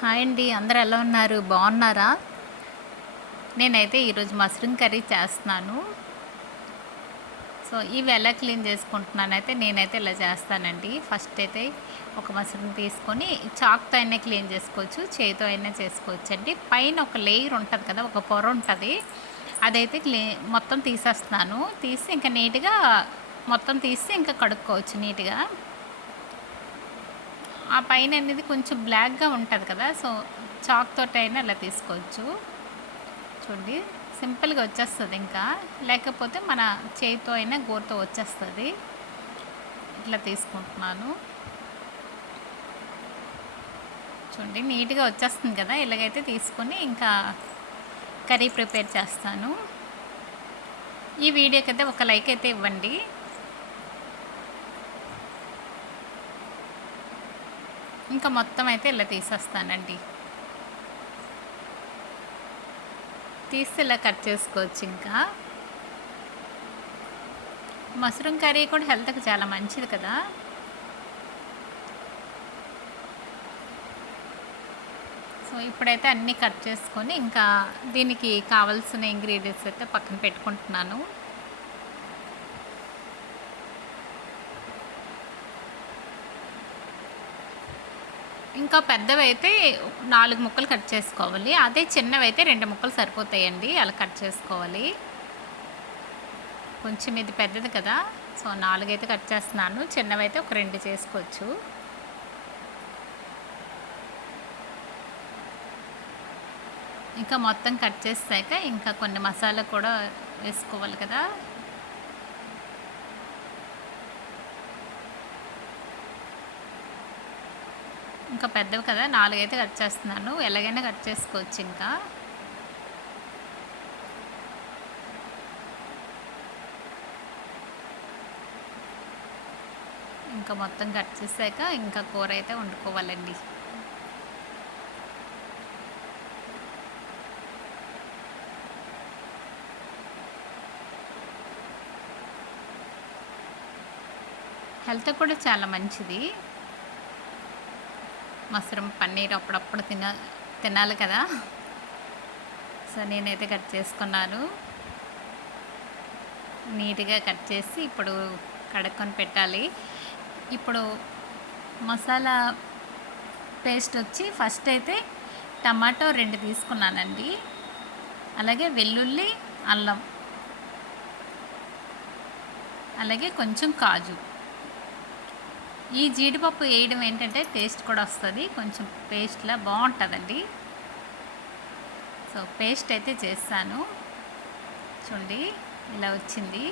Hi అండి. అందరూ ఎలా ఉన్నారు? బాగున్నారా? నేనైతే ఈరోజు మష్రూమ్ కర్రీ చేస్తున్నాను. సో, ఇవి ఎలా క్లీన్ చేసుకుంటున్నానైతే నేనైతే ఇలా చేస్తానండి. ఫస్ట్ అయితే ఒక మష్రూమ్ తీసుకొని చాక్‌తో అయినా క్లీన్ చేసుకోవచ్చు. చేయితో అయినా చేసుకోవచ్చండి. పైన ఒక లేయర్ ఉంటది కదా! ఒక పొర ఉంటది. అదైతే మొత్తం తీసేస్తున్నాను. తీసి ఇంకా నీట్‌గా మొత్తం తీసి ఇంకా కడుక్కోవచ్చు నీట్‌గా. ఆ పైన అనేది కొంచెం బ్లాక్‌గా ఉంటది కదా! సో, చాక్ తోటైనా అలా తీసుకోవచ్చు. చూడండి సింపుల్‌గా వచ్చేస్తది ఇంకా. లేకపోతే మన చేయితో అయినా గోరుతో వచ్చేస్తది. ఇట్లా తీసుకుంటున్నాను. చూడండి నీట్‌గా వచ్చేస్తుంది కదా! ఇలాగైతే తీసుకొని ఇంకా కర్రీ ప్రిపేర్ చేస్తాను. ఈ వీడియోకైతే ఒక లైక్ అయితే ఇవ్వండి. ఇంకా మొత్తం అయితే ఇలా తీసేస్తానండి. తీసి ఇలా కట్ చేసుకోవచ్చు ఇంకా. మష్రూమ్ కర్రీ కూడా హెల్త్‌కి చాలా మంచిది కదా! సో, ఇప్పుడైతే అన్నీ కట్ చేసుకొని ఇంకా దీనికి కావాల్సిన ఇంగ్రీడియంట్స్ అయితే పక్కన పెట్టుకుంటున్నాను. ఇంకా పెద్దవైతే 4 ముక్కలు కట్ చేసుకోవాలి. అదే చిన్నవైతే 2 ముక్కలు సరిపోతాయండి. అలా కట్ చేసుకోవాలి. కొంచెం ఇది పెద్దది కదా! సో, 4 అయితే కట్ చేస్తున్నాను. చిన్నవైతే ఒక 2 చేసుకోవచ్చు. ఇంకా మొత్తం కట్ చేసాక ఇంకా కొన్ని మసాలా కూడా వేసుకోవాలి కదా! ఇంకా పెద్దవి కదా! 4 అయితే కట్ చేస్తున్నాను. ఎలాగైనా కట్ చేసుకోవచ్చు ఇంకా. ఇంకా మొత్తం కట్ చేసాక ఇంకా కూర అయితే వండుకోవాలండి. హెల్త్ కూడా చాలా మంచిది. మష్రూమ్ పన్నీర్ అప్పుడప్పుడు తినాలి కదా! సో, నేనైతే కట్ చేసుకున్నాను. నీట్‌గా కట్ చేసి ఇప్పుడు కడుక్కొని పెట్టాలి. ఇప్పుడు మసాలా పేస్ట్ వచ్చి ఫస్ట్ అయితే టమాటో 2 తీసుకున్నానండి. అలాగే వెల్లుల్లి, అల్లం, అలాగే కొంచెం కాజు. ఈ జీడిపప్పు వేయడం ఏంటంటే టేస్ట్ కూడా వస్తుంది. కొంచెం పేస్ట్‌లా బాగుంటుందండి. సో, పేస్ట్ అయితే చేశాను. చూడండి ఇలా వచ్చింది.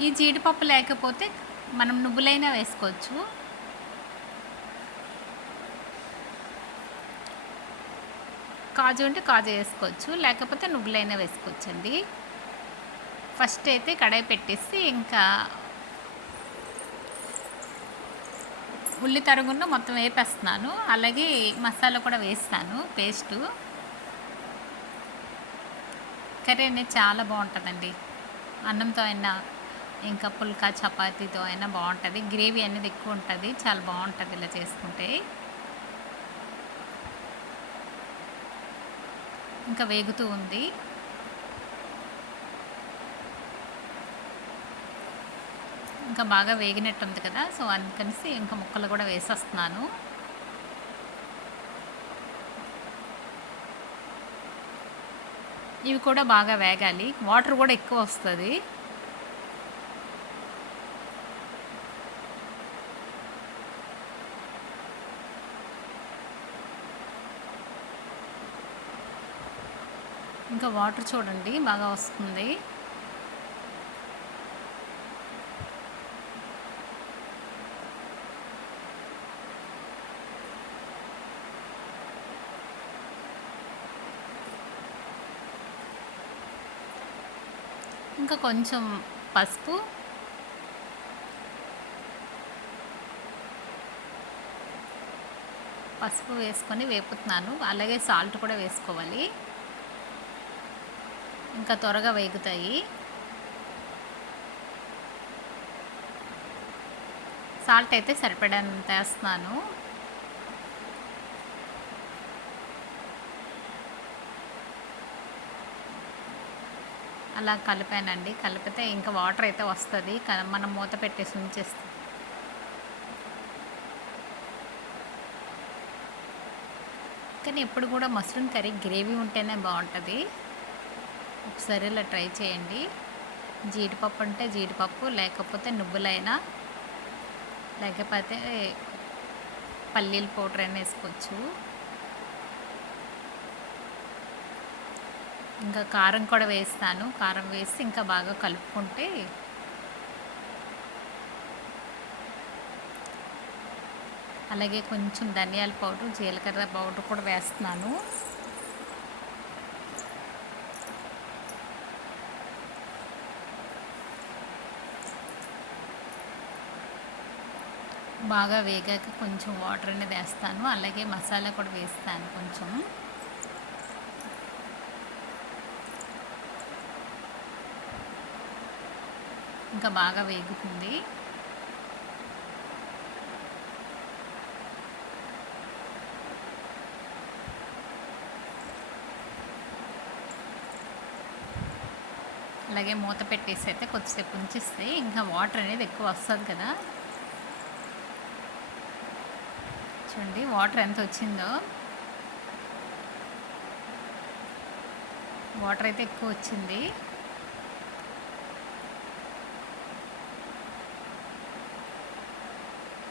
ఈ జీడిపప్పు లేకపోతే మనం నువ్వులైనా వేసుకోవచ్చు. కాజు అంటే కాజు వేసుకోవచ్చు, లేకపోతే నువ్వులైనా వేసుకోవచ్చండి. ఫస్ట్ అయితే కడాయి పెట్టేసి ఇంకా ఉల్లి తరుగును మొత్తం వేపేస్తున్నాను. అలాగే మసాలా కూడా వేస్తాను పేస్టు. కర్రీ అనేది చాలా బాగుంటుందండి. అన్నంతో అయినా ఇంకా పుల్కా చపాతీతో అయినా బాగుంటుంది. గ్రేవీ అనేది ఎక్కువ ఉంటుంది. చాలా బాగుంటుంది ఇలా చేసుకుంటే. ఇంకా వేగుతూ ఉంది. ఇంకా బాగా వేగినట్టుంది కదా! సో, అందుకనేసి ఇంకా ముక్కలు కూడా వేసేస్తున్నాను. ఇవి కూడా బాగా వేగాలి. వాటర్ కూడా ఎక్కువ వస్తుంది. ఇంకా వాటర్ చూడండి బాగా వస్తుంది. ఇంకా కొంచెం పసుపు, వేసుకొని వేపుతున్నాను. అలాగే సాల్ట్ కూడా వేసుకోవాలి. ఇంకా త్వరగా వేగుతాయి. సాల్ట్ అయితే సరిపడంత వేస్తున్నాను. అలా కలిపానండి. కలిపితే ఇంకా వాటర్ అయితే వస్తుంది. మనం మూత పెట్టేసి ఉంచేస్తాం. కానీ ఎప్పుడు కూడా మష్రూమ్ కర్రీ గ్రేవీ ఉంటేనే బాగుంటుంది. ఒకసారి ఇలా ట్రై చేయండి. జీడిపప్పు అంటే జీడిపప్పు, లేకపోతే నువ్వులైనా, లేకపోతే పల్లీల పౌడర్ అయినా వేసుకోవచ్చు. ఇంకా కారం కూడా వేస్తాను. కారం వేసి ఇంకా బాగా కలుపుకుంటే అలాగే కొంచెం ధనియాల పౌడర్, జీలకర్ర పౌడర్ కూడా వేస్తున్నాను. బాగా వేగాక కొంచెం వాటర్ అనేది వేస్తాను. అలాగే మసాలా కూడా వేస్తాను కొంచెం. ఇంకా బాగా వేగుతుంది. అలాగే మూత పెట్టేసి అయితే కొద్దిసేపు ఉంచిస్తే ఇంకా వాటర్ అనేది ఎక్కువ వస్తుంది కదా. చూడండి వాటర్ ఎంత వచ్చిందో. వాటర్ అయితే ఎక్కువ వచ్చింది.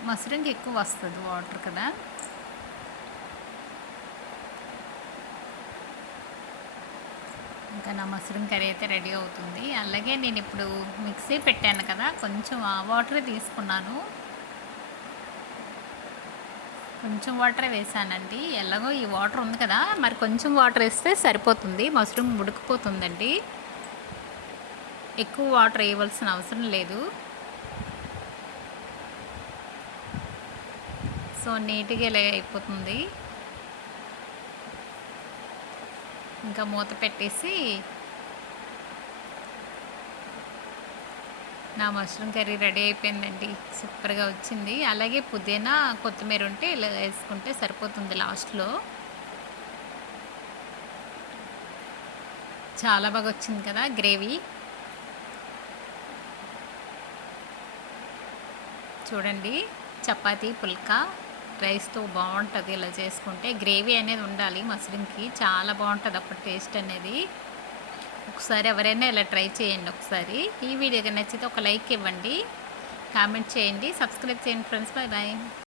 మష్రూమ్కి ఎక్కువ వస్తుంది వాటర్ కదా. ఇంకా నా మష్రూమ్ కర్రీ అయితే రెడీ అవుతుంది. అలాగే నేను ఇప్పుడు మిక్సీ పెట్టాను కదా, కొంచెం ఆ వాటరే తీసుకున్నాను. కొంచెం వాటరే వేసానండి. ఎలాగో ఈ వాటర్ ఉంది కదా, మరి కొంచెం వాటర్ వేస్తే సరిపోతుంది. మష్రూమ్ ఉడికిపోతుందండి. ఎక్కువ వాటర్ వేయవలసిన అవసరం లేదు. సో నీట్గా ఇలా అయిపోతుంది. ఇంకా మూత పెట్టేసి నా మష్రూమ్ కర్రీ రెడీ అయిపోయిందండి. సూపర్గా వచ్చింది. అలాగే పుదీనా, కొత్తిమీర ఉంటే ఇలా వేసుకుంటే సరిపోతుంది లాస్ట్లో. చాలా బాగా వచ్చింది కదా గ్రేవీ. చూడండి, చపాతీ, పుల్కా, రైస్తో బాగుంటుంది. ఇలా చేసుకుంటే గ్రేవీ అనేది ఉండాలి మష్రూమ్కి, చాలా బాగుంటుంది అప్పుడు టేస్ట్ అనేది. ఒకసారి ఎవరైనా ఇలా ట్రై చేయండి ఒకసారి. ఈ వీడియోగా నచ్చితే ఒక లైక్ ఇవ్వండి, కామెంట్ చేయండి, సబ్స్క్రైబ్ చేయండి ఫ్రెండ్స్. Bye bye.